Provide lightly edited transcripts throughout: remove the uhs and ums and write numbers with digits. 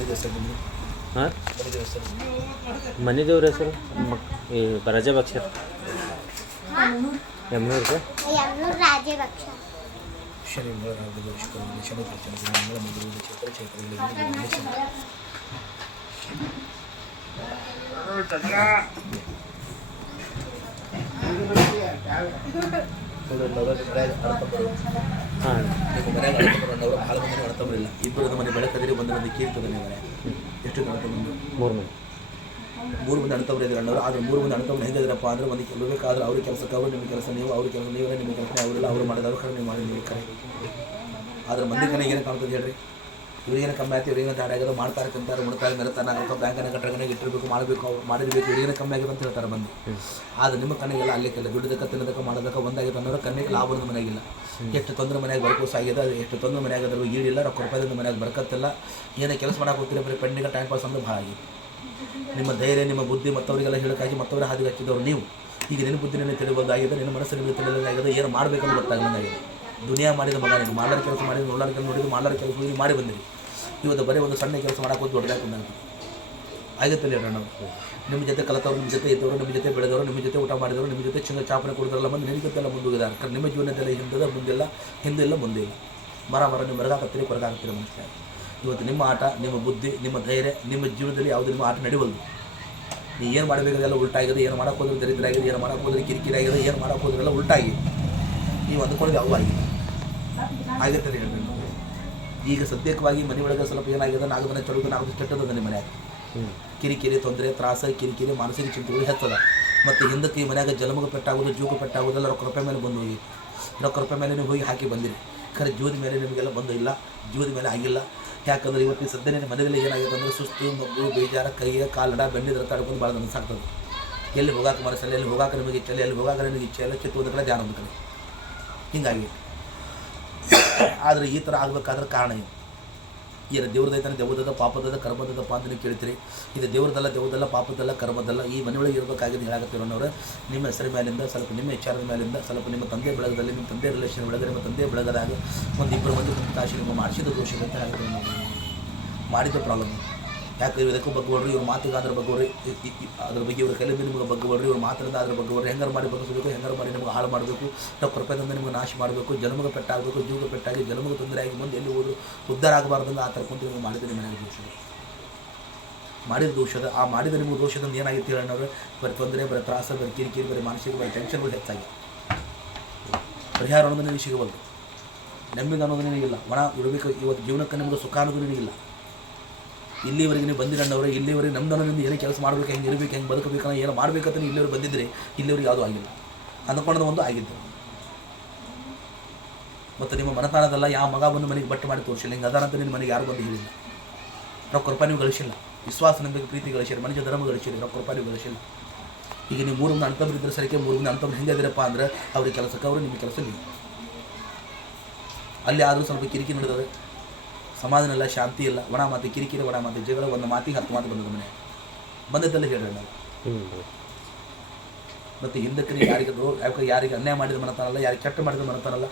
ಹಾಂ ಮನೆ ದೇವ್ರ ಹೆಸರು ಈ ರಾಜಭಕ್ಷ ಯಮ್ನೂರು ಸರ್ ರಾಜಭಕ್ಷ ಶನಿ ಶನಿ ಹಾಂ ನಿಮ್ಮ ಮನೆಯಾಗ ಅಳ್ತಂಬರಣ್ಣವರು ಭಾಳ ಮಂದಿ ಅಳ್ತಂಬರಿಲ್ಲ ಇಬ್ಬರು ಮನೆ ಬೆಳಕದಿರಿ ಒಂದು ಮಂದಿ ಕೀರ್ತದೆ ಮನೆ ಎಷ್ಟು ಅಳ್ತಂಬಂದು 3 ಮಂದಿ 3 ಮಂದಿ ಅಣ್ತಂಬರು ಇದ್ದಾರೆ ಅಣ್ಣವರು ಆದರೆ 3 ಮಂದಿ ಅಣ್ತಂಬರು ಹೆಂಗಿದ್ರಪ್ಪ ಅಂದರೆ ಒಂದು ಬೇಕಾದ್ರೆ ಅವ್ರ ಕೆಲಸಕ್ಕೆ ಅವರು ನಿಮ್ಮ ಕೆಲಸ ನೀವು ಅವ್ರ ಕೆಲಸ ನೀವೇ ನಿಮ್ಮ ಕೆಲಸ ಅವರೆಲ್ಲ ಅವರು ಮಾಡಿದವ್ರು ಕರೆ ನೀವು ಮಾಡಿ ನೀವು ಕರೆ ಆದ್ರೆ ಮಂದಿ ಕನೆಗೆ ಏನು ಕಾಣ್ತದೆ ಹೇಳ್ರಿ ಇವ್ರಿಗೇನು ಕಮ್ಮಿ ಆಯ್ತು ಇವ್ರಿಗೇನು ತಾಡ ಆಗೋದು ಮಾಡ್ತಾರೆ ತಿಂತಾರೆ ಮುಡ್ತಾರೆ ಮೆರತಾನ ಬ್ಯಾಂಕನ್ನ ಕಟ್ಟಗನಾಗ ಇಟ್ಟಿರಬೇಕು ಮಾಡಬೇಕು ಅವ್ರು ಮಾಡಿರಬೇಕು ಇವ್ರಿಗೇನು ಕಮ್ಮಿ ಆಗಿದೆ ಅಂತ ಹೇಳ್ತಾರೆ ಬಂದು ಆದರೆ ನಿಮ್ಮ ಕಣ್ಣಿಗೆಲ್ಲ ಅಲ್ಲಿಕ್ಕೆಲ್ಲ ದುಡ್ಡದಕ್ಕೆ ತಿನ್ನೋದಕ್ಕೆ ಮಾಡೋದಕ್ಕೆ ಒಂದಾಗಿದೆ ಅನ್ನೋರು ಕಣ್ಣಿಗೆ ಲಾಭದ ಮನೆಯಾಗಿಲ್ಲ ಎಷ್ಟು ತೊಂದರೆ ಮನೆಯಾಗ ಬರ್ಕೋಸ್ ಆಗಿದೆ ಎಷ್ಟು ತೊಂದರೆ ಮನೆಯಾಗ ಅದ್ರ ಈಡಿಲ್ಲ ರೊಕ್ಕ ರೂಪಾಯಿದಿಂದ ಮನೆಯಾಗ ಬರ್ಕತ್ತಿಲ್ಲ ಏನೇ ಕೆಲಸ ಮಾಡಕ್ಕೆ ಹೋಗ್ತೀರಿ ಬರೀ ಪೆಣ್ಣಿಗೆ ಟೈಮ್ ಪಾಸ್ ಅಂದ್ರೆ ಭಾಳ ಆಗಿದೆ ನಿಮ್ಮ ಧೈರ್ಯ ನಿಮ್ಮ ಬುದ್ಧಿ ಮತ್ತವರಿಗೆಲ್ಲ ಹೇಳೋಕ್ಕಾಗಿ ಮತ್ತವರ ಹಾದಿಗೆ ಹಚ್ಚಿದವರು ನೀವು ಈಗ ನಿನ್ನ ಬುದ್ಧಿ ನಿಮಗೆ ತಿಳಿಬೋದಾಗಿದೆ ನಿನ್ನ ಮನಸ್ಸು ನಿಮಗೆ ತಿಳಿಯೋದಾಗಿದೆ ಏನು ಮಾಡಬೇಕಂತ ಗೊತ್ತಾಗಲಾಗಿದೆ ದುನಿಯಾ ಮಾಡಿದ ಮಗ ನೀವು ಮಾಡಲಾರ ಕೆಲಸ ಮಾಡಿ ನೋಡಲಾರ ಕೆಲಸ ನೋಡಿದ್ದು ಮಾಡಲಾರ ಕೆಲಸ ನೀವು ಮಾಡಿ ಬಂದಿರಿ ಇವತ್ತು ಬರೀ ಒಂದು ಸಣ್ಣ ಕೆಲಸ ಮಾಡೋಕೆ ಹೋಗಿ ದೊಡ್ಡದಾಗಿ ಬಂದಾಗ ಆಗುತ್ತಲ್ಲ ಹೇಳೋಣ ನಿಮ್ಮ ಜೊತೆ ಕಲಿತವ್ರು ನಿಮ್ಮ ಜೊತೆ ಇದ್ದವರು ನಿಮ್ಮ ಜೊತೆ ಬೆಳೆದವರು ನಿಮ್ಮ ಜೊತೆ ಊಟ ಮಾಡಿದವರು ನಿಮ್ಮ ಜೊತೆ ಚಾಪನೆ ಕೊಡಿದ್ರಲ್ಲ ಬಂದು ನಿನಗೆಲ್ಲ ಮುಂದೋಗಿದ್ದಾರೆ ಕಾರಣ ನಿಮ್ಮ ಜೀವನದಲ್ಲಿ ಹಿಂದದ ಮುಂದಿಲ್ಲ ಹಿಂದಿಲ್ಲ ಮುಂದೆ ಇಲ್ಲ ಮರ ನೀವು ಮರಗಾಕತ್ತೀರಿ ಕೊರಗಾಕತ್ತೀರಿ ಮನುಷ್ಯ ಇವತ್ತು ನಿಮ್ಮ ಆಟ ನಿಮ್ಮ ಬುದ್ಧಿ ನಿಮ್ಮ ಧೈರ್ಯ ನಿಮ್ಮ ಜೀವನದಲ್ಲಿ ಯಾವುದೇ ನಿಮ್ಮ ಆಟ ನಡೆಯಬಲ್ದು ನೀವು ಏನು ಮಾಡಬೇಕಾದೆಲ್ಲ ಉಲ್ಟಾಗಿದೆ ಏನು ಮಾಡೋಕೆ ಹೋದ್ರೆ ದರಿದ್ರ ಆಗಿದೆ ಏನು ಮಾಡೋಕೆ ಹೋದ್ರೆ ಕಿರಿಕಿರಿ ಆಗಿದೆ ಏನು ಮಾಡೋಕೆ ಹೋದ್ರೆಲ್ಲ ಉಲ್ಟಾಗಿ ನೀವು ಅಂದ್ಕೊಳ್ಳೋದು ಯಾವುದೂ ಆಗಿದೆ ಆಗುತ್ತದೆ ಹೇಳ್ಬೇಕು ಈಗ ಸದ್ಯಕವಾಗಿ ಮನೆ ಒಳಗೆ ಸ್ವಲ್ಪ ಏನಾಗಿದೆ ನಾಗದನ ಚಳುದು ನಾಗದ ಕೆಟ್ಟದ ನಿಮ್ಮ ಮನ್ಯಾಗ ಕಿರಿಕಿರಿ ತೊಂದರೆ ತ್ರಾಸ ಕಿರಿಕಿರಿ ಮಾನಸಿಕ ಚಿಂತೆಗಳು ಹೆಚ್ಚದ ಮತ್ತು ಹಿಂದಕ್ಕೆ ಈ ಮನ್ಯಾಗ ಜಲಮಗ ಪೆಟ್ಟಾಗೋದು ಜೂಕು ಪೆಟ್ಟಾಗೋದೆಲ್ಲ ರೊಕ್ಕ ರೂಪಾಯಿ ಮೇಲೆ ಬಂದು ಹೋಗಿ ರೊಕ್ಕ ರೂಪಾಯಿ ಮೇಲೆ ನೀವು ಹೋಗಿ ಹಾಕಿ ಬಂದಿರಿ ಖರೆ ಜೀವದ ಮೇಲೆ ನಿಮಗೆಲ್ಲ ಬಂದು ಇಲ್ಲ ಜೀವದ ಮೇಲೆ ಆಗಿಲ್ಲ ಯಾಕಂದ್ರೆ ಇವತ್ತು ಸದ್ಯ ನಿಮ್ಮ ಮನೆಯಲ್ಲಿ ಏನಾಗಿದೆ ಅಂದರೆ ಸುಸ್ತು ಮಗ್ಗು ಬೇಜಾರ ಕೈಗೆ ಕಾಲಡ ಬೆನ್ನಿದ್ರೆ ತಡ್ಕೊಂಡು ಭಾಳ ಅನಿಸಾಗ್ತದೆ ಎಲ್ಲಿ ಹೋಗಾಕ ಮನಸ್ಸಲ್ಲಿ ಎಲ್ಲಿ ಹೋಗಾಕ ನಿಮಗೆ ಇಚ್ಛೆ ಎಲ್ಲಿ ಹೋಗಾಕ ನಿಮಗೆ ಇಚ್ಛೆ ಎಲ್ಲ ಚಿತ್ತು ಒಂದು ಕಡೆ ಧ್ಯಾನ ಒಂದು ಕಡೆ ಹೀಗಾಗಿ ಆದರೆ ಈ ಥರ ಆಗಬೇಕಾದ್ರೆ ಕಾರಣ ಏನು ದೇವ್ರದೈತಾನೆ ದೇವ್ರದ ಪಾಪದ ಕರ್ಮದಪ್ಪ ಅಂತ ನೀವು ಕೇಳ್ತೀರಿ ಇದು ದೇವ್ರದಲ್ಲ ಪಾಪದಲ್ಲ ಕರ್ಮದಲ್ಲ ಈ ಮನೆಯೊಳಗೆ ಇರಬೇಕಾಗಿದೆ ಹೇಳಾಕತ್ತಿರೋನವ್ರು ನಿಮ್ಮ ಹೆಸರು ಮೇಲಿಂದ ಸ್ವಲ್ಪ ನಿಮ್ಮ ವಿಚಾರದ ಮೇಲಿಂದ ಸ್ವಲ್ಪ ನಿಮ್ಮ ತಂದೆ ಬೆಳಗದಲ್ಲಿ ನಿಮ್ಮ ತಂದೆ ರಿಲೇಷನ್ ಒಳಗೆ ನಿಮ್ಮ ತಂದೆ ಬೆಳಗದಾಗ ಒಂದು ಇಬ್ಬರು ಮಂದಿ ಕಾಶಿ ನಿಮ್ಮ ಮಾಡಿಸಿದ ದೋಷ ಅಂತ ಹೇಳ್ತೀವಿ ನಾವು ಮಾಡಿದ ಪ್ರಾಬ್ಲಮ್ ಯಾಕೆ ಇದಕ್ಕೂ ಬಗ್ಗವಡ್ರಿ ಇವ್ರು ಮಾತಿಗೆ ಅದ್ರ ಬಗ್ಗವ್ರಿ ಅದ್ರ ಬಗ್ಗೆ ಇವ್ರ ಕೈಲಿ ನಿಮ್ಗೆ ಬಗ್ಗವಡ್ರಿ ಇವ್ರು ಮಾತಿನಿಂದ ಅದ್ರ ಬಗ್ಗವ್ರಿ ಹೆಂಗಾರು ಮಾಡಿ ಬಗ್ಗಿಸಬೇಕು ಹೆಂಗಾರು ಮಾಡಿ ನಿಮ್ಗೆ ಹಾಳು ಮಾಡಬೇಕು ರೊಕ್ಕ ರೂಪಾಯಿದಿಂದ ನಿಮ್ಗೆ ನಾಶ ಮಾಡಬೇಕು ಜನ್ಮಗ ಪೆಟ್ಟಾಗಬೇಕು ಜೀವಗ ಪೆಟ್ಟಾಗಿ ಜನ್ಮಗ ತೊಂದರೆ ಆಗಿ ಮುಂದೆ ಎಲ್ಲಿ ಹೋದ್ರು ಉದ್ಧಾರ ಆಗಬಾರ್ದಂಗೆ ಆ ಥರ ಕುಂತು ನಿಮ್ಗೆ ಮಾಡಿದ ನಿಮ್ಮ ಮನೆಗೆ ದೋಷ ಮಾಡಿದ ದೋಷದ ಆ ಮಾಡಿದ ನಿಮ್ಗೆ ದೋಷದಿಂದ ಏನಾಗಿತ್ತು ಹೇಳೋರು ಬರೀ ತೊಂದರೆ ಬರೀ ತ್ರಾಸ ಬರೀ ಕಿರಿಕಿರಿ ಬರೀ ಮಾನಸಿಕ ಬರೀ ಟೆನ್ಷನ್ಗಳು ಹೆಚ್ಚಾಗಿ ಪರಿಹಾರ ಅನ್ನೋದು ನಿಮಗೆ ಸಿಗಬಲ್ದು ನೆಮ್ಮದಿ ಅನ್ನೋದು ನಿನಗಿಲ್ಲ ಒಣ ಇಡಬೇಕು ಇವತ್ತು ಜೀವನಕ್ಕೆ ನಿಮ್ಗೆ ಸುಖ ಅನ್ನೋದು ನಿನಗಿಲ್ಲ ಇಲ್ಲಿವರೆಗೆ ನೀವು ಬಂದಿರಣ್ಣವ್ರೆ ಇಲ್ಲಿವರೆಗೆ ನಮ್ದನಿಂದ ಏನು ಕೆಲಸ ಮಾಡಬೇಕು ಹೆಂಗೆ ಇರಬೇಕು ಹೆಂಗೆ ಬದುಕಬೇಕನ್ನ ಏನು ಮಾಡಬೇಕಂತ ಇಲ್ಲಿವರೆಗೆ ಬಂದಿದ್ದರೆ ಇಲ್ಲಿವರೆಗೆ ಯಾವುದೂ ಆಗಿಲ್ಲ ಅಂದ್ಕೊಂಡದ ಒಂದು ಆಗಿದ್ದು ಮತ್ತು ನಿಮ್ಮ ಮನತಾಣದಲ್ಲ ಯಾವ ಮಗ ಬಂದು ಮನೆಗೆ ಬಟ್ಟೆ ಮಾಡಿ ತೋರಿಸಿಲ್ಲ ಹಿಂಗೆ ಅದಾನಂತ ನಿನ್ನ ಮನೆಗೆ ಯಾರು ಬಂದು ಹೇಳಿಲ್ಲ ರೊಕ್ಕ ರೂಪಾಯಿ ನೀವು ಗಳಿಸಿಲ್ಲ ವಿಶ್ವಾಸ ನಿಮಗೆ ಪ್ರೀತಿ ಗಳಿಸಿರಿ ಮನುಷ್ಯ ಧರ್ಮ ಗಳಿಸಿರಿ ರೊಕ್ಕ ರೂಪಾಯಿ ನೀವು ಗಳಿಸಿಲ್ಲ ಈಗ ನೀವು 3 ಮಂದಿ ಅಣ್ತಂಬ್ರು ಇದ್ದರೆ ಸರಿಕೆ 3 ಮಂದಿ ಅಣ್ತಂಬ್ರು ಹೆಂಗೆ ಇದ್ದೀರಪ್ಪ ಅಂದ್ರೆ ಅವ್ರಿಗೆ ಕೆಲಸಕ್ಕೆ ಅವರು ನಿಮ್ಮ ಕೆಲಸ ನೀವು ಅಲ್ಲಿ ಆದರೂ ಸ್ವಲ್ಪ ಕಿರಿಕಿ ನಡೆದದೆ ಸಮಾಧಾನ ಇಲ್ಲ ಶಾಂತಿ ಇಲ್ಲ ಒಣ ಮಾತು ಕಿರಿಕಿರಿ ಒಣ ಮಾತು ಜಗಳ ಒಂದು ಮಾತಿಗೆ 10 ಮಾತು ಬಂದದ ಮನೆ ಬಂದದ್ದೆಲ್ಲ ಹೇಳೋಣ ಮತ್ತು ಹಿಂದಕ್ಕೆ ನೀವು ಯಾರಿಗೆ ಯಾರಿಗೆ ಅನ್ಯಾಯ ಮಾಡಿದ ಮನತಾನಲ್ಲ ಯಾರಿಗೆ ಕೆಟ್ಟ ಮಾಡಿದ ಮನತಾನಲ್ಲ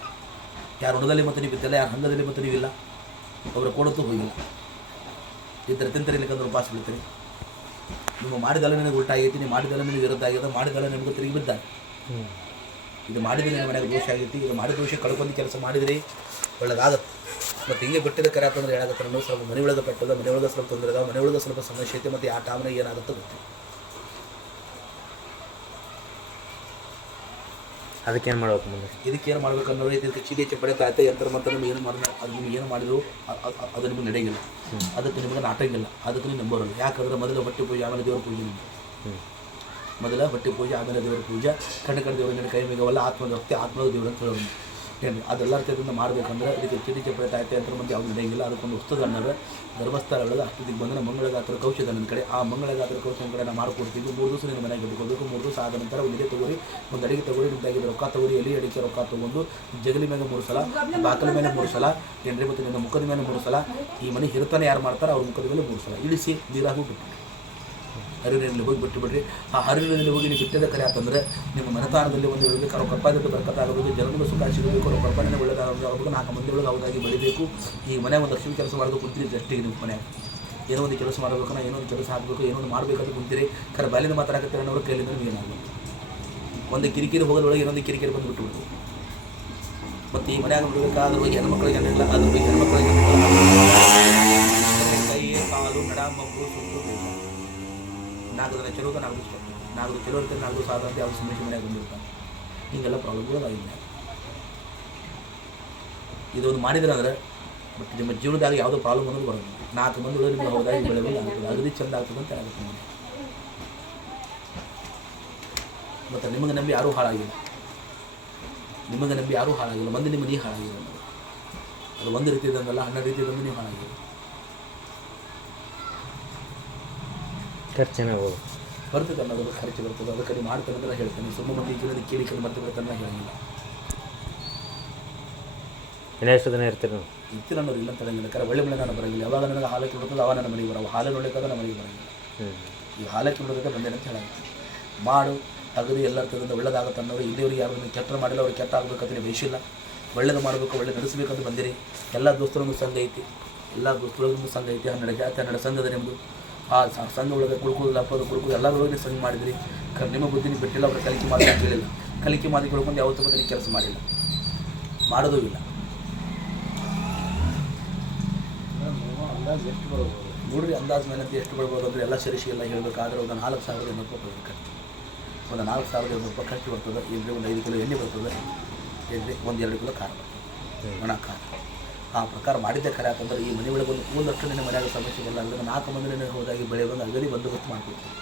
ಯಾರು ಋಣದಲ್ಲಿ ಮತ್ತು ನೀವು ಇದ್ದಿಲ್ಲ ಯಾರು ಹಂಗದಲ್ಲಿ ಮತ್ತು ನೀವಿಲ್ಲ ಅವರ ಕೊಡೋದು ಹೋಗಿಲ್ಲ ಇದ್ದರೆ ತಿಂತರಿಲಿಕ್ಕಂದ್ರೆ ಉಪವಾಸ ಬೀಳ್ತೀರಿ ನಿಮ್ಮ ಮಾಡಿದಲ್ಲ ನಿನಗೆ ಉಲ್ಟ ಆಗೈತಿ ನೀವು ಮಾಡಿದಲ್ಲ ನಿಮಗೆ ವಿರುದ್ಧ ಆಗಿದೆ ಮಾಡಿದಲ್ಲ ನಿಮಗೆ ತಿರುಗಿ ಬಿದ್ದಾಗ ಇದು ಮಾಡಿದರೆ ನಿಮ್ಮ ಮನೆಗೆ ದೋಷ ಆಗೈತಿ ಇದು ಮಾಡಿದ ದೋಷ ಕಳ್ಕೊಂಡು ಕೆಲಸ ಮಾಡಿದ್ರಿ ಒಳ್ಳೆದಾಗತ್ತೆ ಮತ್ತು ಹಿಂಗೆ ಬಿಟ್ಟಿದ ಕರೆ ಅಂತಂದ್ರೆ ಏನಾಗುತ್ತೆ ನಾವು ಸ್ವಲ್ಪ ಮನೆ ಒಳಗೆ ಪೆಟ್ಟದ ಮನೆ ಒಳಗೆ ಸ್ವಲ್ಪ ತೊಂದರೆ ಅದಾವೆ ಮನೆ ಒಳಗೆ ಸ್ವಲ್ಪ ಸಮಸ್ಯೆ ಐತೆ ಮತ್ತು ಆ ಟೈಮ್ನಾಗ ಏನಾಗುತ್ತೆ ಗೊತ್ತು ಅದಕ್ಕೇನು ಮಾಡ್ಬೇಕು ಮುಂದೆ ಇದಕ್ಕೇನು ಮಾಡ್ಬೇಕು ಅನ್ನೋದು ಇದಕ್ಕೆ ಚೀಟಿ ಚಪ್ಪಡೆ ಕಾಯ್ತೆ ಯಂತ್ರ ಮಂತ್ರ ನಿಮ್ಗೆ ಏನು ಮಾಡಿದ್ರೆ ಅದು ನಿಮ್ಗೆ ಏನು ಮಾಡಿದ್ರು ಅದು ನಿಮ್ಗೆ ನಡೆಯಿಲ್ಲ ಅದಕ್ಕೆ ನಿಮಗೆ ನಾಟಂಗಿಲ್ಲ ಅದಕ್ಕೆ ನೀವು ನಂಬೋರಲ್ಲ ಯಾಕಂದ್ರೆ ಮೊದಲು ಬಟ್ಟೆ ಪೂಜೆ ಆಮೇಲೆ ದೇವ್ರ ಪೂಜೆ ನಿಮಗೆ ಮೊದಲ ಬಟ್ಟೆ ಪೂಜೆ ಆಮೇಲೆ ದೇವರ ಪೂಜೆ ಕಣ್ಣು ದೇವರ ಕೈ ಮೇಗವಲ್ಲ ಆತ್ಮದ ಭಕ್ತಿ ಆತ್ಮದ ದೇವ್ರ ಅಂತ ಹೇಳೋದು ಏನು ಅದೆಲ್ಲ ರೀತಿಯಿಂದ ಮಾಡಬೇಕಂದ್ರೆ ಇದಕ್ಕೆ ಚೀಟಿ ಚಪ್ಪಡೆ ತಾಯ್ತೆ ಅಂತ ಮಂದಿ ಯಾವುದು ನಡೆಯಿಲ್ಲ ಅದಕ್ಕೊಂದು ವಸ್ತುದ ಅನ್ನೋದು ಧರ್ಮಸ್ಥಳ ಒಳಗೆ ಅಷ್ಟೊತ್ತಿಗೆ ಬಂದರೆ ಮಂಗಳಗಾತ್ರ ಕೌಶದ ನನ್ನ ಕಡೆ ಆ ಮಂಗಳಗಾತ್ರ ಕೌಶ ಕಡೆ ನಾವು ಮಾಡ್ಕೊಡ್ತೀವಿ 3 ದಿವಸ ನಿಮ್ಮ ಮನೆಗೆ ಬಿಟ್ಕೊಳ್ಬೇಕು 3 ದಿವಸ ಆದ ನಂತರ ಒಂದು ತಗೋರಿ ಒಂದು ಅಡಿಗೆ ತಗೋರಿ ನಿಮ್ದಾಗಿದ್ದ ರೊಕ್ಕ ತಗೋರಿ ಎಲ್ಲಿ ಅಡಿಕೆ ರೊಕ್ಕ ತೊಗೊಂಡು ಜಗಲಿ ಮೇಲೆ 3 ಸಲ ಬಾಕಲ ಮೇಲೆ 3 ಸಲ ಏನ್ರಿ ಮತ್ತು ನಿಮ್ಮ ಮುಖದ ಮೇಲೆ 3 ಸಲ ಈ ಮನೆ ಹಿರ್ತನೆ ಯಾರು ಮಾಡ್ತಾರೆ ಅವ್ರ ಮುಖದ ಮೇಲೆ 3 ಸಲ ಇಳಿಸಿ ನೀರಾಗಿ ಬಿಟ್ಟು ಹರಿವಿನಲ್ಲಿ ಹೋಗಿ ಬಿಟ್ಟುಬಿಡ್ರಿ ಆ ಹರಿವಿನಲ್ಲಿ ಹೋಗಿ ನೀವು ಬಿಟ್ಟಿದ್ದ ಕರೆ ಅಂತಂದರೆ ನಿಮ್ಮ ಮನತಾಣದಲ್ಲಿ ಒಂದು ಇರಬೇಕು ಕಪ್ಪಾದಿಟ್ಟು ಬರ್ಕತ್ತಾಗಬೇಕು ಜನರಿಗೆ ಸುಖ ಸಿಗಬೇಕು ಅವ್ರ ಕಲ್ಪನೆ ಒಳ್ಳೆದಾಗಬೇಕು 4 ಮಂದಿ ಒಳಗೆ ಅವರಾಗಿ ಬೆಳಿಬೇಕು ಈ ಮನೆ ಒಂದು ಲಕ್ಷ್ಮಿ ಕೆಲಸ ಮಾಡೋದು ಕುಂತಿರಿ ಅಷ್ಟಿಗೆ ನಿಮ್ಮ ಮನೆ ಏನೋ ಒಂದು ಕೆಲಸ ಮಾಡಬೇಕು, ಏನೋ ಒಂದು ಕೆಲಸ ಆಗಬೇಕು, ಏನೋ ಒಂದು ಮಾಡಬೇಕಂತ ಕುಂತೀರಿ. ಖರೆ ಬಾಲಿಂದ ಮಾತಾಡಕತ್ತೀರ ಅನ್ನೋರು ಕೈಲಿಂದ ಏನಾಗಬೇಕು. ಒಂದು ಕಿರಿಕಿರಿ ಹೋಗೋದ್ರೊಳಗೆ ಇನ್ನೊಂದು ಕಿರಿಕಿರಿ ಬಂದು ಬಿಟ್ಟು ಮತ್ತು ಈ ಮನೆಯಾಗ ಬಿಡಬೇಕು. ಅದ್ರ ಬಗ್ಗೆ ಹೆಣ್ಮಕ್ಳಿಗೆ ಏನಿಲ್ಲ, ಅದ್ರ ಬಗ್ಗೆ ಹೆಣ್ಮಕ್ಳಿಗೆ ಕೈ ಕಾಲು ನಡ ಮಕ್ಕಳು ಸುಟ್ಟು ಬೇಕು. ನಾಲ್ಕು ಜನ ಚಲೋ ನಾಲ್ಕು ಸ್ಟೆಪ್, ನಾಲ್ಕು ಚಲೋ ಇರ್ತಾರೆ, ನಾಲ್ಕು ಸಾಧಾರಣ ಯಾವ ಸಮಸ್ಯೆ ಮನೆಯಾಗ ಬಂದಿರ್ತಾನೆ. ಹೀಗೆಲ್ಲ ಪ್ರಾಬ್ಲಮ್ಗಳು ಆಗಿಲ್ಲ. ಇದೊಂದು ಮಾಡಿದ್ರೆ ಅಂದರೆ ಬಟ್ ನಿಮ್ಮ ಜೀವನದಾಗ ಯಾವುದೋ ಪ್ರಾಬ್ಲಮ್ ಅನ್ನೋದು ಬರೋದು. 4 ಮಂದಿ ನಿಮ್ಗೆ ಹೋದಾಗಿ ಬೆಳೆಗಳು ಆಗ್ತದೆ, ಅಗದಿ ಚೆಂದ ಆಗ್ತದೆ ಅಂತ ಹೇಳಬೇಕು. ಮತ್ತು ನಿಮಗೆ ನಂಬಿ ಯಾರೂ ಹಾಳಾಗಿಲ್ಲ, ನಿಮಗೆ ನಂಬಿ ಯಾರೂ ಹಾಳಾಗಿಲ್ಲ. ಮಂದಿ ನಿಮ್ಮ ನೀವು ಹಾಳಾಗಿಲ್ಲ. ಅದು ಒಂದು ರೀತಿ ಇದ್ದಂಗಲ್ಲ, 12 ರೀತಿ ಇದ್ದಂಗೆ ನೀವು ಹಾಳಾಗಿಲ್ಲ. ಖರ್ಚು ಚೆನ್ನಾಗಿ ಹೋಗಿ ಬರ್ತದೆ ಅನ್ನೋದು ಖರ್ಚು ಬರ್ತದೆ. ಅದಕ್ಕೆ ನೀವು ಮಾಡ್ತಾರೆ ಅಂತ ಹೇಳ್ತೇನೆ. ಸುಮ್ಮನೆ ಮಂದಿ ಕೇಳಿದ ಕೇಳಿಕೊಂಡು ಮತ್ತೆ ಬರ್ತಾನೆ ಹೇಳಂಗಿಲ್ಲ. ಎಷ್ಟು ದಿನ ಇರ್ತೀರಿ ನಾವು ಇರ್ತೀರ ಅನ್ನೋರು ಇಲ್ಲ ಅಂತ ಹೇಳಂಗಿಲ್ಲ. ಕರೆ ಒಳ್ಳೆ ಮಳೆ ನಾನು ಬರೋಂಗಿಲ್ಲ. ಯಾವಾಗ ನನಗೆ ಹಾಲಕ್ಕೆ ಬಿಡ್ತದೆ ಅವಾಗ ನನ್ನ ಮನೆಗೆ ಬರೋ, ಹಾಲು ನೋಡ್ಲಿಕ್ಕಾದ್ರೆ ನಮ್ಮ ಮನೆಗೆ ಬರೋಂಗಿಲ್ಲ. ಈ ಹಾಲಕ್ಕೆ ಬಿಡೋದಕ್ಕೆ ಬಂದೇನೆ ಅಂತ ಹೇಳಂಗಿಲ್ಲ. ಮಾಡು ಅಗದಿ ಎಲ್ಲ ತಗೊಂಡು ಒಳ್ಳೇದಾಗುತ್ತೆ ಅನ್ನೋರು ಇಲ್ಲಿವರೆಗೆ ಯಾರು ಕೆಟ್ಟ ಮಾಡಿಲ್ಲ. ಅವ್ರಿಗೆ ಕೆಟ್ಟ ಆಗಬೇಕಂತ ನೀವು ಬಯಸಿಲ್ಲ. ಒಳ್ಳೇದು ಮಾಡಬೇಕು, ಒಳ್ಳೆ ನಡೆಸಬೇಕಂತ ಬಂದಿರಿ. ಎಲ್ಲ ದೋಸ್ತರೊಂದು ಸಂಘ ಐತಿ, ಎಲ್ಲ ದೋಸ್ತರೊಂದು ಸಂಘ ಐತಿ. 12 ಜಾತಿ 12 ಸಂಘದ ನಿಮ್ಮದು. ಆ ಸಂಘ ಒಳಗೆ ಕುಡ್ಕೋದು ಅಪ್ಪದು ಕುಡ್ಕೋದು ಎಲ್ಲರೊಳಗೆ ಸಂಘ ಮಾಡಿದ್ರಿ. ನಿಮ್ಮ ಬುದ್ಧಿನ ಬಿಟ್ಟಿಲ್ಲ. ಅವ್ರ ಕಲಿಕೆ ಮಾಡಿ ಕೇಳಿಲ್ಲ. ಕಲಿಕೆ ಮಾಡಿ ಕೇಳ್ಕೊಂಡು ಯಾವತ್ತೂ ಬಂದು ನೀವು ಕೆಲಸ ಮಾಡಿಲ್ಲ, ಮಾಡೋದೂ ಇಲ್ಲ. ನೋಡ್ರಿ ಅಂದಾಜು ಮೇಲಂತ ಎಷ್ಟು ಬರ್ಬೋದು ಅಂದರೆ ಎಲ್ಲ ಸರಿಸಿ ಎಲ್ಲ ಹೇಳಬೇಕಾದ್ರೆ ಒಂದು 4,800 ರೂಪಾಯಿ ಖರ್ಚು. ಒಂದು 4,800 ರೂಪಾಯಿ ಖರ್ಚು ಬರ್ತದೆ. ಏನ್ರಿ ಒಂದು 5 ಕಿಲೋ ಎಣ್ಣೆ ಬರ್ತದೆ, ಏನ್ರಿ 1-2 ಕಿಲೋ ಖಾರ ಬರ್ತದೆ, ಒಣ ಖಾರ. ಆ ಪ್ರಕಾರ ಮಾಡಿದ್ದೆ ಖರೆ ಅಂತಂದ್ರೆ ಈ ಮನೆ ಒಳಗೆ ಒಂದಷ್ಟು ನಿನ್ನ ಮನೆಯಾಗ ಸಮಸ್ಯೆ ಇಲ್ಲ. ಅಂದರೆ 4 ಮಂದಿ ಹೋದಾಗಿ ಬೆಳೆ ಬಂದು ಅಗದಿ ಬಂದೋಬಸ್ತು ಮಾಡ್ಕೊಡ್ತೀವಿ.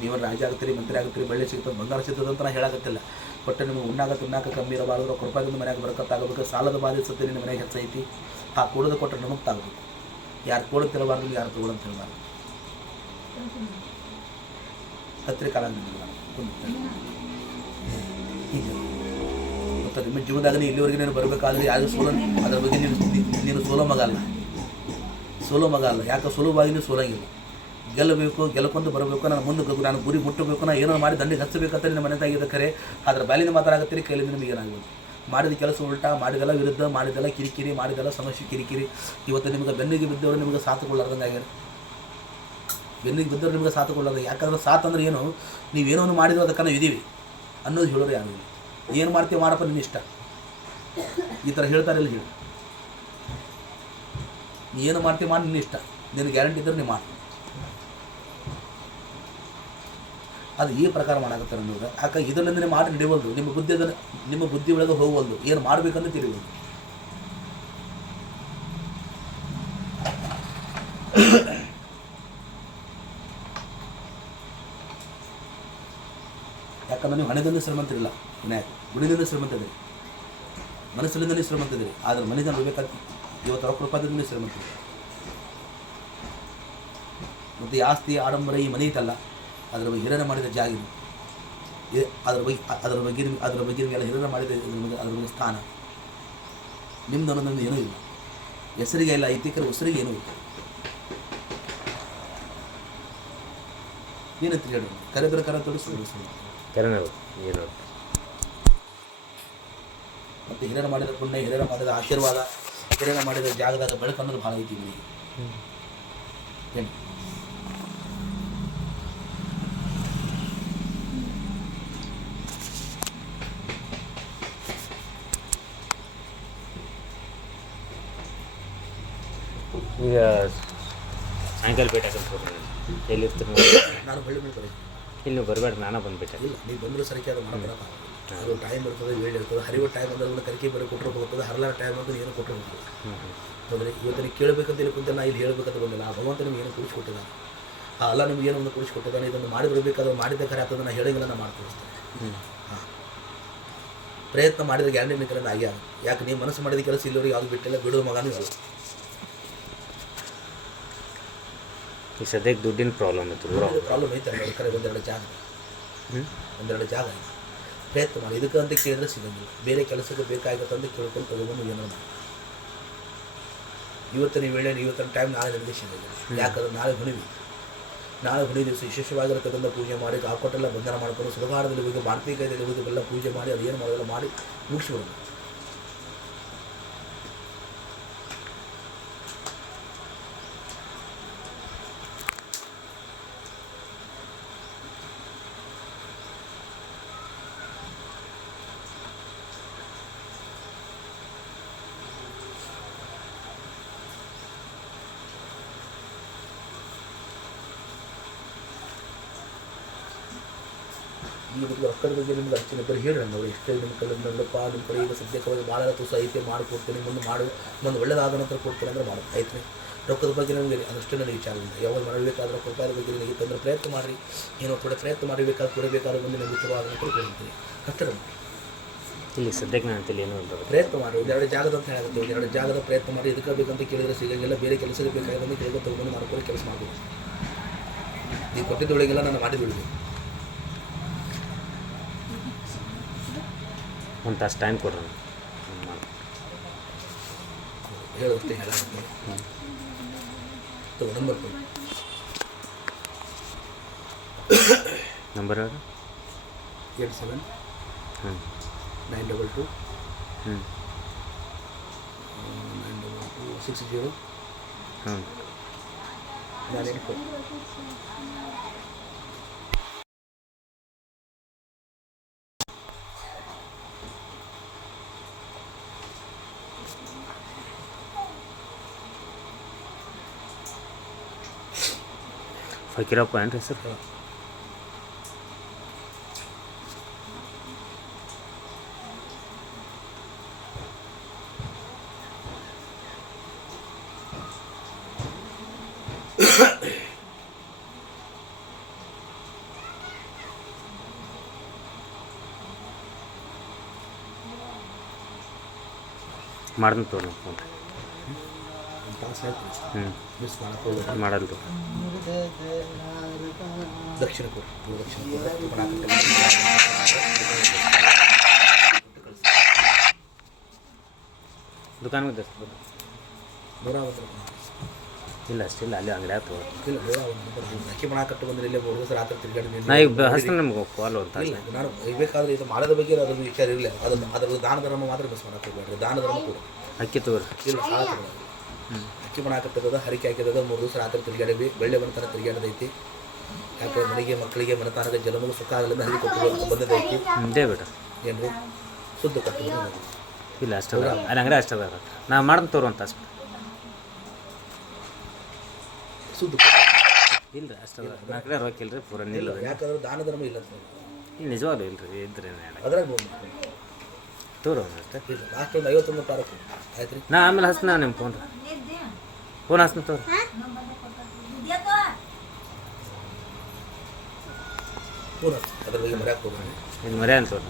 ನೀವು ರಾಜ ಆಗ್ತೀರಿ, ಮಂತ್ರಿ ಆಗ್ತೀರಿ, ಬೆಳೆ ಸಿಗ್ತದೆ, ಬಂಗಾರ ಸಿಗ್ತದೆ ಅಂತ ನಾನು ಹೇಳಾಕತ್ತಿಲ್ಲ. ಬಟ್ ನಿಮಗೆ ಉಣ್ಣಾಕ ಕಮ್ಮಿ ಇರಬಾರ್ದು. ಕೃಪಾದಿಂದ ಮನೆಯಾಗ ಬರಕತ್ತಾಗಬೇಕು. ಸಾಲದ ಬಾಧಿಸುತ್ತೆ ನಿನ್ನ ಮನೆಗೆ ಹೆಚ್ಚೈತಿ. ಆ ಕೊಡೋದು ಕೊಟ್ಟರೆ ನಮಗೆ ತಾಗಬೇಕು. ಯಾರು ಕೊಡೋದು ತಿಳಬಾರ್ದು, ಯಾರು ತೊಗೊಳೋದು ತಿಳಬಾರ್ದು. ಕತ್ರಿ ಕಾಲ ಹೀಗೆ ಮತ್ತು ನಿಮ್ಮ ಜೀವನದಾಗ ಇಲ್ಲಿವರೆಗೆ ನೀನು ಬರಬೇಕಾದ್ರೆ ಯಾರು ಸೋಲ, ಅದರ ಬಗ್ಗೆ ನೀನು ಸೋಲೋ ಮಗ ಅಲ್ಲ, ಸೋಲೋ ಮಗ ಅಲ್ಲ. ಯಾಕೆ ಸುಲಭವಾಗಿ ನೀವು ಸೋಲಂಗಿಲ್ಲ. ಗೆಲ್ಲಬೇಕು, ಗೆಲ್ಲಕೊಂಡು ಬರಬೇಕು. ನಾನು ಮುಂದೆ ನಾನು ಗುರಿ ಮುಟ್ಟಬೇಕು, ನಾನು ಏನೋ ಮಾಡಿ ದಂಡಿಗೆ ಹಚ್ಚಬೇಕಂತ ನಿಮ್ಮ ಮನೆಯಾಗಿದೆ ಖರೆ. ಅದರ ಬಾಲಿಂದ ಮಾತಾಡಕತ್ತೀರಿ, ಕೈಲಿಂದ ನಿಮಗೆ ಏನಾಗಬೇಕು. ಮಾಡಿದ ಕೆಲಸ ಉಲ್ಟಾ, ಮಾಡಿದೆಲ್ಲ ವಿರುದ್ಧ, ಮಾಡಿದೆಲ್ಲ ಕಿರಿಕಿರಿ, ಮಾಡಿದೆಲ್ಲ ಸಮಸ್ಯೆ ಕಿರಿಕಿರಿ. ಇವತ್ತು ನಿಮಗೆ ಬೆನ್ನಿಗೆ ಬಿದ್ದವರು ನಿಮಗೆ ಸಾತುಕೊಳ್ಳಾರ್ದಂಗೆ ಆಗ್ಯಾರ. ಬೆನ್ನಿಗೆ ಬಿದ್ದವರು ನಿಮಗೆ ಸಾತುಕೊಳ್ಳೋದು. ಯಾಕಂದ್ರೆ ಸಾತ್ ಅಂದ್ರೆ ಏನು, ನೀವೇನೋ ಒಂದು ಮಾಡಿದ್ರು ಅದಕ್ಕೆ ನಾವು ಇದೀವಿ ಅನ್ನೋದು ಹೇಳೋರು ಯಾರು ಇಲ್ಲ. ಏನು ಮಾಡ್ತೀವಿ ಮಾಡಪ್ಪ ನಿನ್ನ ಇಷ್ಟ, ಈ ಥರ ಹೇಳ್ತಾರೆ ಇಲ್ಲ ಹೇಳಿ. ನೀ ಏನು ಮಾಡ್ತೀವಿ ಮಾಡಿ ನಿನ್ನ ಇಷ್ಟ, ನಿನ್ನ ಗ್ಯಾರಂಟಿ ಇದ್ದರೆ ನೀವು ಮಾಡಿ. ಅದು ಈ ಪ್ರಕಾರ ಮಾಡಾಕತ್ತಾರೆ ಅನ್ನೋದು. ಯಾಕೆ ಇದರಿಂದ ಮಾಡಿ ನಡೆಯಬಲ್ದು. ನಿಮ್ಮ ಬುದ್ಧಿ ಒಳಗೆ ಹೋಗವಲ್ದು. ಏನು ಮಾಡಬೇಕಂತ ತಿಳಿಬಲ್ದು. ಯಾಕಂದ್ರೆ ನೀವು ಹಣದಿಂದ ಶ್ರೀಮಂತರಿಲ್ಲ, ವಿನಾಯಕ ಗುಣದಿಂದ ಶ್ರೀಮಂತದಿರಿ, ಮನಸ್ಸಿನಿಂದಲೇ ಶ್ರೀಮಂತದಿರಿ. ಆದರೆ ಮನೆಯಿಂದ ನೋಡ್ಬೇಕಾದ ಇವತ್ತು ರೊಕ್ಕ ರೂಪಾಯಿದಿಂದ ಶ್ರೀಮಂತರಿ. ಮತ್ತು ಈ ಆಸ್ತಿ ಆಡಂಬರ ಈ ಮನೆ ಐತಲ್ಲ, ಅದರ ಬಗ್ಗೆ ಹಿರಣ ಮಾಡಿದ ಜಾಗ ಇದು. ಅದರ ಬಗ್ಗೆ ನಿಮಗೆಲ್ಲ ಹಿರಣ ಮಾಡಿದ ಅದರ ಬಗ್ಗೆ ಸ್ಥಾನ ನಿಮ್ದು ಅನ್ನೋದೊಂದು ಏನೂ ಇಲ್ಲ. ಹೆಸರಿಗೆ ಇಲ್ಲ, ಐತಿಕರ ಉಸಿರಿಗೆ ಏನೂ ಇಲ್ಲ. ಏನಂತ ಹೇಳಿ ಕರೆದ್ರೆ ಕರ ತೋರಿಸಿ ಏನು. ಮತ್ತು ಹಿರಣ ಮಾಡಿದ ಪುಣ್ಯ, ಹಿರಣ ಮಾಡಿದ ಆಶೀರ್ವಾದ, ಹಿರಣ ಮಾಡಿದ ಜಾಗದಾಗ ಬೆಳಕು ಅನ್ನೋದು ಭಾಳ ಐತಿ ಮನೆಗೆ. ಏನು ಈಗ ಸಾಯಂಕಾಲ ಭೇಟಿ ಹಾಕಂತ ಎಲ್ಲಿರ್ತೀರಿ? ನಾನು ಬಳ್ಳಿ ಬೀಳ್ತಾರೆ ಇಲ್ಲಿ ನೀವು ಬರಬೇಡ್ರಿ, ನಾನೇ ಬಂದುಬಿಟ್ಟೆ. ಇಲ್ಲ, ನೀವು ಬಂದರೂ ಸರಿಕೆ ಅದು ಮಾಡಬಾರದು. ಅದು ಟೈಮ್ ಇರ್ತದೆ, ವೇಳೆ ಇರ್ತದೆ. ಹರಿಯೋ ಟೈಮ್ ಅಂದ್ರೆ ಕರಿಕೆ ಬೇರೆ ಕೊಟ್ಟರು ಹೋಗ್ತದೆ, ಹರಲಾರ ಟೈಮ್ ಅಂದ್ರೆ ಏನು ಕೊಟ್ಟರು ಹೋಗ್ತದೆ. ಅಂದರೆ ಇವತ್ತು ನೀವು ಕೇಳಬೇಕಂತ ಇಲ್ಲಿ ಕುಂತ ನಾ ಇಲ್ಲಿ ಹೇಳಬೇಕಂತ ಬಂದಿಲ್ಲ. ಆ ಭಗವಂತ ನಿಮ್ಗೆ ಏನು ಕುಡಿಸ್ಕೊಟ್ಟಿದ್ದಾನೆ, ಆ ಅಲ್ಲ ನಿಮ್ಗೆ ಏನೋ ಒಂದು ಕುಡಿಸ್ಕೊಟ್ಟಿದ್ದಾನೆ. ಇದನ್ನು ಮಾಡಿ ಬರಬೇಕಾದ್ರೆ ಮಾಡಿದ್ದ ಖರೆ ಆಗ್ತದೆ. ನಾನು ಹೇಳಂಗಿಲ್ಲ, ನಾನು ಮಾಡಿ ತೋರಿಸ್ತೇನೆ. ಹಾಂ, ಪ್ರಯತ್ನ ಮಾಡಿದ ಗ್ಯಾರಂಟಿ ನಿಮ್ಮ ಕಡೆ ಆಗಿ ಆಗುತ್ತೆ. ಯಾಕೆ ನೀವು ಮನಸ್ಸು ಮಾಡಿದ ಕೆಲಸ ಇಲ್ಲಿವರೆಗೆ ಯಾವುದು ಬಿಟ್ಟಿಲ್ಲ, ಬಿಡೋದು ಮಗನೂ ಇಲ್ಲ. ಈಗ ಸದ್ಯಕ್ಕೆ ದುಡ್ಡಿನ ಪ್ರಾಬ್ಲಮ್ ಇತ್ತು, ಪ್ರಾಬ್ಲಮ್ ಐತೆ ಅನ್ನೋದು ಕರೆ. ಒಂದೆರಡು ಜಾಗ ಐತೆ. ಪ್ರಯತ್ನ ಮಾಡಿ. ಇದಕ್ಕೆ ಅಂತ ಕೇಳಿದ್ರೆ ಸಿಗಂಗಿಲ್ಲ. ಬೇರೆ ಕೆಲಸಕ್ಕೆ ಬೇಕಾಗುತ್ತೆ ಅಂತ ಕೇಳ್ಕೊಂಡು ತಗೊಂಡು ಏನೋ ಮಾಡಿ. ಇವತ್ತಿನ ವೇಳೆ ಇವತ್ತಿನ ಟೈಮ್ ನಾಳೆ ನನಗೆ ಸಿಗೋದು. ಯಾಕಂದ್ರೆ ನಾಳೆ ಹುಣಿ ದಿವಸ ವಿಶೇಷವಾಗಿರತಕ್ಕಂಥ ಪೂಜೆ ಮಾಡಿ ಕಾಕೊಟ್ಟೆಲ್ಲ ಬಂಧನ ಮಾಡ್ಕೊಂಡು ಸುಧಾರದಲ್ಲಿ ಹೋಗಿ ಬಾಣ್ತಿಕಾಯ್ದಲ್ಲಿ ಹೋಗಿ ಎಲ್ಲ ಪೂಜೆ ಮಾಡಿ ಅದು ಏನು ಮಾಡೋದೆಲ್ಲ ಮಾಡಿ ಮುಗಿಸ್ಬಿಡೋದು. ಈ ಬಗ್ಗೆ ರೊಕ್ಕದ ಬಗ್ಗೆ ನಿಮ್ಗೆ ಅರ್ಚನೆ ಇಬ್ಬರು ಹೇಳಿ ಅವ್ರು ಎಷ್ಟೇ ನಿಮ್ಮ ಕಡೆ ನನ್ನಪ್ಪ ನಿಮ್ಮ ಕಡೆ ಈಗ ಸದ್ಯಕ್ಕೆ ಭಾಳ ತುಸ ಐತೆ ಮಾಡಿಕೊಡ್ತೀನಿ ಮುಂದೆ ಒಳ್ಳೇದಾದ ನಂತರ ಕೊಡ್ತೀನಿ ಅಂದರೆ ಮಾಡೋದು ಆಯ್ತು. ರೊಕ್ಕದ ಬಗ್ಗೆ ನಮಗೆ ಅದಷ್ಟು ನನಗೆ ವಿಚಾರ ಇಲ್ಲ. ಯಾವಾಗ ಮಾಡಬೇಕಾದ್ರೆ ರೂಪಾಯಿ ಬಗ್ಗೆ ನನಗೆ ತಂದ್ರೆ ಪ್ರಯತ್ನ ಮಾಡಿರಿ, ಏನೋ ಕೂಡ ಪ್ರಯತ್ನ ಮಾಡಿಬೇಕಾದ್ರೆ ಕೊಡಬೇಕಾದ್ರೆ ಬಂದು ನಮಗೆ ಚಲೋ ಆದ ನಂತರ ಕೊಡ್ತೀನಿ ಅಷ್ಟೇ. ಇಲ್ಲಿ ಸದ್ಯಕ್ಕೆ ನಾನು ಅಂತೇಳಿ ಏನು ಹೇಳ್ತಾರೆ ಪ್ರಯತ್ನ ಮಾಡಿ ಒಂದೆರಡು ಜಾಗದ ಅಂತ ಹೇಳುತ್ತೆ, ಒಂದೆರಡು ಜಾಗದ ಪ್ರಯತ್ನ ಮಾಡಿ ಇದಕ್ಕೆ ಬೇಕಂತ ಕೇಳಿದರೆ ಸಿಗಂಗಿಲ್ಲ, ಬೇರೆ ಕೆಲಸಕ್ಕೆ ಬೇಕಾಗಂತ ಕೇಳಿದ್ರೆ ತೊಗೊಂಡು ಮಾಡ್ಕೊಂಡು ಕೆಲಸ ಮಾಡ್ಬೋದು. ನೀವು ಕೊಟ್ಟಿದ್ದೊಳಗೆಲ್ಲ ನಾನು ಮಾಡಿದೊಳಗೆ ಒಂದು ತಾಸು ಟೈಮ್ ಕೊಡ್ರಿ ಹೇಳೋದಷ್ಟೇ ಹೇಳಾಗುತ್ತೆ. ನಂಬರ್ ಕೊಡಿ, ನಂಬರ್ ಯಾವುದು? 87 ಹ್ಞೂ 922 ಹ್ಞೂ 922 60 ಹ್ಞೂ 984. ಫಕೀರಪ್ಪ ಏನ್ರಿ ಸರ್? ಮಾಡ್ದಂತ ತೋರಿ ಫೋನ್. ಹ್ಞೂ ಮಿಸ್ ಮಾಡಕ್ಕೆ ಮಾಡಲ್ಲ ದಕ್ಷಿಣ ಕೊಡಿ, ದಕ್ಷಿಣ ದುಕಾನ್ಗೆ 150 ಇಲ್ಲ ಅಷ್ಟಿಲ್ಲ, ಅಲ್ಲಿ ಅಂಗಡಿ ಆಯ್ತು. ಇಲ್ಲ 150 ಅಕ್ಕಿ ಬಣ ಕಟ್ಟು ಬಂದರೆ ಇಲ್ಲೇ 3 ದಿವಸ ರಾತ್ರಿ ತಿರುಗಾಡಿ ನಾ ಈಗ ಹಸ್ತಾನೆ ನಮ್ಗೆ ಕಾಲ್ ಅಂತ. ಇಲ್ಲ ನಾನು ಬೇಕಾದ್ರೆ ಇದು ಮಾಡೋದ ಬಗ್ಗೆ ಅದ್ರ ವಿಚಾರ ಇರಲಿಲ್ಲ. ಅದ್ರ ದಾನ ಧರ್ಮ ಮಾತ್ರ ಮಿಸ್ ಮಾಡಕ್ಕೆ ಹೋಗ್ಬೇಡ್ರಿ. ದಾನ ಧರ್ಮ ಕೂಡ ಅಕ್ಕಿ ತಗೋರಿ. ಇಲ್ಲ ಸಾಲ ತಗೊಳ್ಳೋದು. ಅಕ್ಕಿ ಬಣ ಕಟ್ಟದ ಹರಿಕೆ ಹಾಕಿದಾಗ 3 ದಿವಸ ರಾತ್ರಿ ತಿರುಗಾಡಿದ್ವಿ, ಬೆಳ್ಳೆ ಮನೆತನ ತಿರುಗಾಡದೈತಿ. ಯಾಕಂದ್ರೆ ಮನೆಗೆ ಮಕ್ಕಳಿಗೆ ಮನೆತನದ ಜಲಮಗ ಸುಖ ಆಗಲಿಲ್ಲ, ಹರಿಕೆ ಕೊಟ್ಟು ಬಂದದೈತಿ. ಇದೇ ಬೇಡ ಏನು ರೀ ಶುದ್ಧ ಕಟ್ಟು ಇಲ್ಲ ಅಷ್ಟದ ಅಲ್ಲಿ ಅಂಗಡಿ ಅಷ್ಟದ. ನಾ ಮಾಡ್ದಂತ ತೋರು ಅಂತ ಅಷ್ಟು ಶುದ್ಧ ಇಲ್ಲ ರೀ ಅಷ್ಟದ. ನಾ ಕಡೆ ರೊಕ್ಕ ಇಲ್ರಿ ಪೂರ ನಿಲ್ಲ. ಯಾಕಂದ್ರೆ ದಾನ ಧರ್ಮ ಇಲ್ಲ ಅಂತ ಇಲ್ಲಿ ನಿಜವಾಗ್ಲೂ ಇಲ್ಲ ರೀ ಇದ್ರೆ ಅದ್ರಾಗ ತೋರು ಅಷ್ಟೇ. ಇಲ್ಲ ಲಾಸ್ಟ್ ಒಂದು 51 ಪಾರಕ್ಕೆ ಆಯ್ತು ರೀ. ನಾ ಆಮೇಲೆ ಹಸ್ತಾನ ನಿಮ್ಮ ಫೋನ್ ಹಸ್ತಾನ ತೋರಿ. ಪೂರ ಅದ್ರ ಬಗ್ಗೆ ಮರ್ಯಾಕೆ ಹೋಗ್ಬೇಡಿ. ಇದು ಮರ್ಯಾದ ತೋರಿ.